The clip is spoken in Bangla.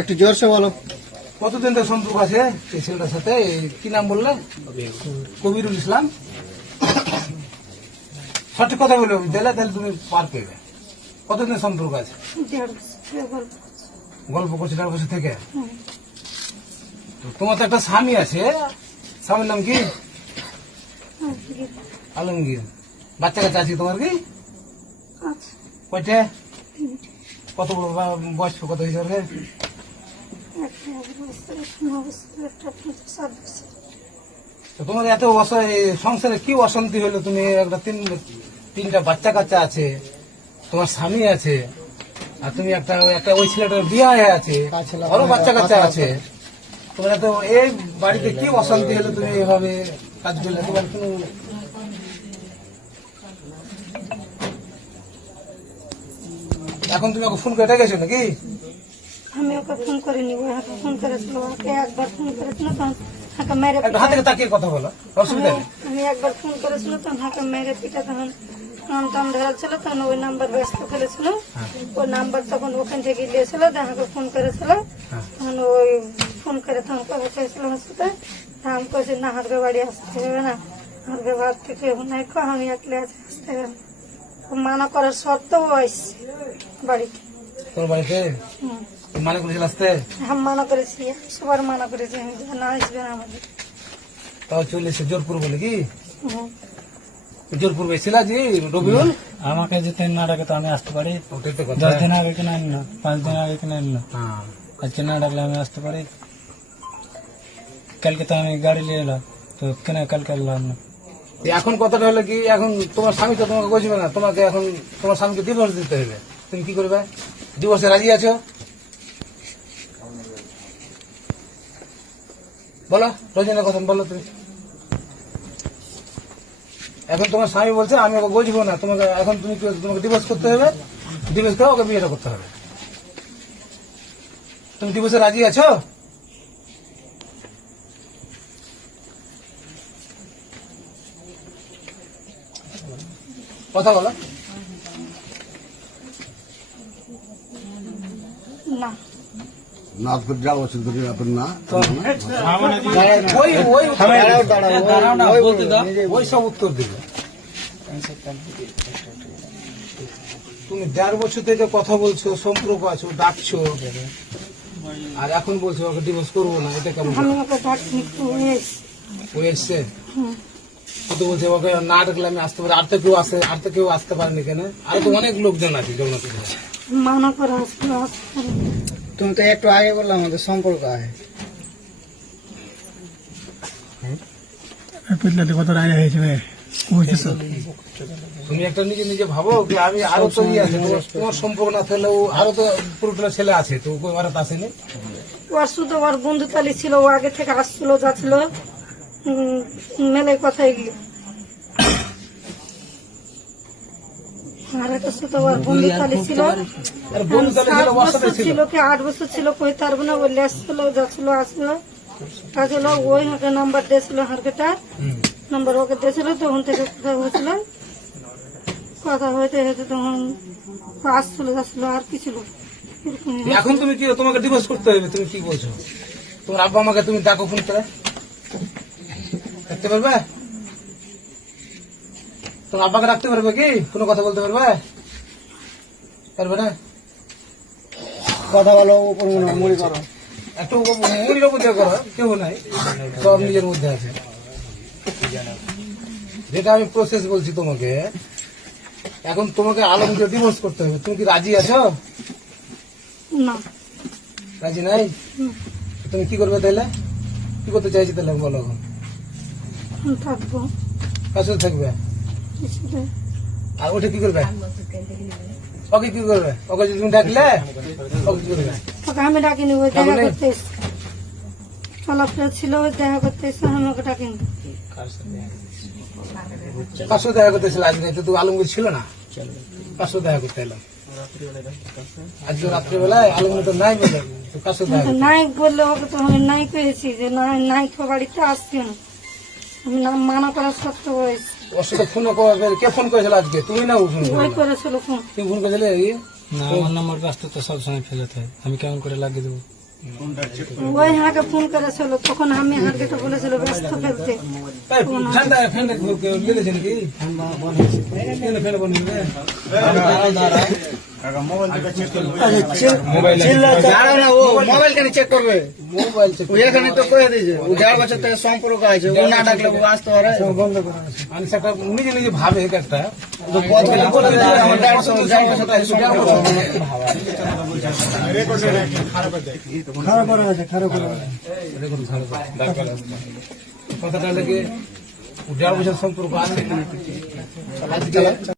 একটু জোরসে বলো। কতদিন ধরে সম্পর্ক আছে এই ছেলেটার সাথে? কি নাম বললে? কবিরুল ইসলাম। সঠিক কথা বলে দিলে তাহলে তুমি পার পেবে। কতদিন সম্পর্ক আছে? গল্প করছে 1.5 বছর থেকে। তো তোমার তো একটা স্বামী আছে, স্বামীর নাম কি? আলমগীর। বাচ্চা কাচ্চা আছে তোমার কি? কয়টা? কত বয়স কত হয়েছে ওর? তো তোমার এত সংসারে কি অশান্তি হলো? তুমি একটা 3টা বাচ্চা কাচ্চা আছে, তোমার স্বামী আছে, আর তুমি একটা ওই ছেলেটার বিয়ে হয়ে আছে, আরো বাচ্চা কাচ্চা আছে। তোমার এত এই বাড়িতে কি অশান্তি হলো? তুমি এভাবে কাজ করলে তোমার কোনো এখন তুমি ওকে ফোন করে ডেকেছো নাকি? আমি ওকে ফোন করিনি, ওকে ফোন করেছিল। ওকে একবার ফোন করেছিল, তখন হাঁকা মেরে হাতে তাকিয়ে কথা বলো, অসুবিধা নেই। আমি একবার ফোন করেছিল, তখন হাঁকা মেরে পিঠা, তখন নাম টাম ধরাচ্ছিল, তখন ওই নাম্বার ব্যস্ত ফেলেছিল। ওই নাম্বার তখন ওখান থেকে গিয়েছিল, হাঁকে ফোন করেছিল। তখন ওই ফোন করে তখন কথা চেয়েছিল আমার সাথে। আমি কইছি না, হাঁকে বাড়ি আসতে হবে না, হাঁকে বাড়ি থেকে নাই, আমি একলে আসতে হবে না। মানা করার সত্ত্বেও আসছে বাড়িতে। তোর বাড়িতে মানে করেছিল আসতে? হ্যাঁ, মানা করেছি, সবার মানা করেছি আমি না আসবে না আমাদের। তাও চলে এসে জোরপুর বলে কি? জোরপুর বেছিলা জি রবিউল? আমাকে যে 3 না ডাকে তো আমি আসতে পারি? ওটাই তো কথা। 10 দিন আগে কিনে আনি না, 5 দিন আগে কিনে আনি না। হ্যাঁ, আজকে না ডাকলে আমি আসতে পারি? কালকে তো আমি গাড়ি নিয়ে এলাম, তো কেন কালকে এলাম না? এখন কথাটা হলো কি, এখন তোমার স্বামী তো তোমাকে বুঝবে না, তোমাকে এখন তোমার স্বামীকে ডিভোর্স দিতে হবে। তুমি কি করবে? ডিভোর্সে রাজি আছো? বলো রোজিনের কথা বলো তুমি। এখন তোমার স্বামী বলছে আমি ওকে বুঝবো না, তোমাকে এখন তুমি তোমাকে ডিভোর্স করতে হবে, ডিভোর্স করে ওকে বিয়েটা করতে হবে। তুমি ডিভোর্সে রাজি আছো? কথা বলো। না, না যাও আপনার না ওই সব উত্তর দিবে। তুমি 1.5 বছর থেকে কথা বলছো, সম্পর্ক আছো, ডাকছো, আর এখন বলছো ওকে ডিভোর্স করবো না, এটা কেমন? আমি ওকে ডাকিনি, ও এসছে ও তো বলছে ওকে না ডাকলে আমি আসতে পারি। আর তো কেউ আসতে পারেনি কেন? আর তো অনেক লোকজন আছে জগন্নাথ। মানা করা আসলে আসতে পারিনি। তুমি তো একটু আগে বললাম আমাদের সম্পর্ক আছে। তুমি একটা নিজে নিজে ভাবো কি আমি আরো তো ইয়ে আছে, তোমার সম্পর্ক না থাকলেও আরো তো পুরোটা ছেলে আছে, তো ওই ভারত আসেনি। ওর শুধু ওর বন্ধু তালি ছিল, ও আগে থেকে আসছিল যাচ্ছিল মেলে কথা এগুলো। আর একটা শুধু ওর বন্ধু তালি ছিল, আর বন্ধু তাহলে ছিল, 7 ওর সাথে বছর ছিল। ছিল কি 8 বছর ছিল, কই পারবো না, বলে আসছিল যাচ্ছিল আসলো কাজ হলো। ওই হাঁকে নাম্বার দিয়েছিল, হাঁকেটা নাম্বার ওকে দিয়েছিল, তখন থেকে কথা হয়েছিল। কথা হইতে হইতে তখন আসছিল যাচ্ছিল, আর কি ছিল এরকম। এখন তুমি কি তোমাকে ডিভোর্স করতে হবে? তুমি কি বলছো? তোমার আব্বা আমাকে তুমি ডাকো ফোন করে, ডাকতে পারবে? তোমার আব্বাকে ডাকতে পারবে কি? কোনো কথা বলতে পারবে? পারবে না? কথা বলো, উপর মুড়ি করো। একটু মুড়ির মধ্যে করো, কেউ নাই, সব নিজের মধ্যে আছে। যেটা আমি প্রসেস বলছি তোমাকে, এখন তোমাকে আলমকে ডিভোর্স করতে হবে। তুমি কি রাজি আছো? না, রাজি নাই? তুমি কি করবে তাহলে? কি করতে চাইছি তাহলে বলো। এখন আমি থাকবো কার সাথে থাকবে? কিছুতে। আর ওটা কি করবে? ওকে কি করবে? ওকে যদি তুমি ডাকলে ওকে কি করবে? ওকে আমি ডাকিনি, ওই দেখা করতে এসছে। চলাফেরা ছিল, ওই দেখা করতে এসছে, আমি ওকে ডাকিনি। কার সাথে দেখা করতেছিল আজকে? তো আলমগীর ছিল না, কার সাথে দেখা করতে এলাম আজকে রাত্রিবেলায়? আলমগীর তো নাই বলে, তো কার সাথে দেখা করতে? নাই বললে ওকে তো আমি নাই করেছি যে নাই বাড়িতে আসছি না, আমি নাম মানা করার সত্ত্বেও হয়েছি। ওর সাথে ফোন কে ফোন করেছিল আজকে? তুমি না ও ফোন ওই করেছিল ফোন। তুমি ফোন করেছিলে? না আমার নাম্বার ব্যস্ত তো সবসময় ফেলে থাকে, আমি কেমন করে লাগিয়ে দেবো? ওই হাঁকে ফোন করেছিল, তখন আমি হাঁকে তো বলেছিল ব্যস্ত ফেলতে। তাই ঠান্ডা ফ্যান মেরেছে নাকি? কেন ফ্যান বনিয়ে দাঁড়াও না, ও মোবাইল কেন চেক করবে? মোবাইল চেক ও এখানে তো কয়ে দিয়েছে, ও 1.5 বছর থেকে সম্পর্ক আছে, ও না ডাকলে ও আসতে পারে? মানে সেটা নিজে নিজে ভাবে এক একটা তো কথা বলে দিলে আমার 1.5 বছর থেকে সম্পর্ক। দেখুন কথাটা লেগে 1.5 বছর সম্পর্ক আছে আজকে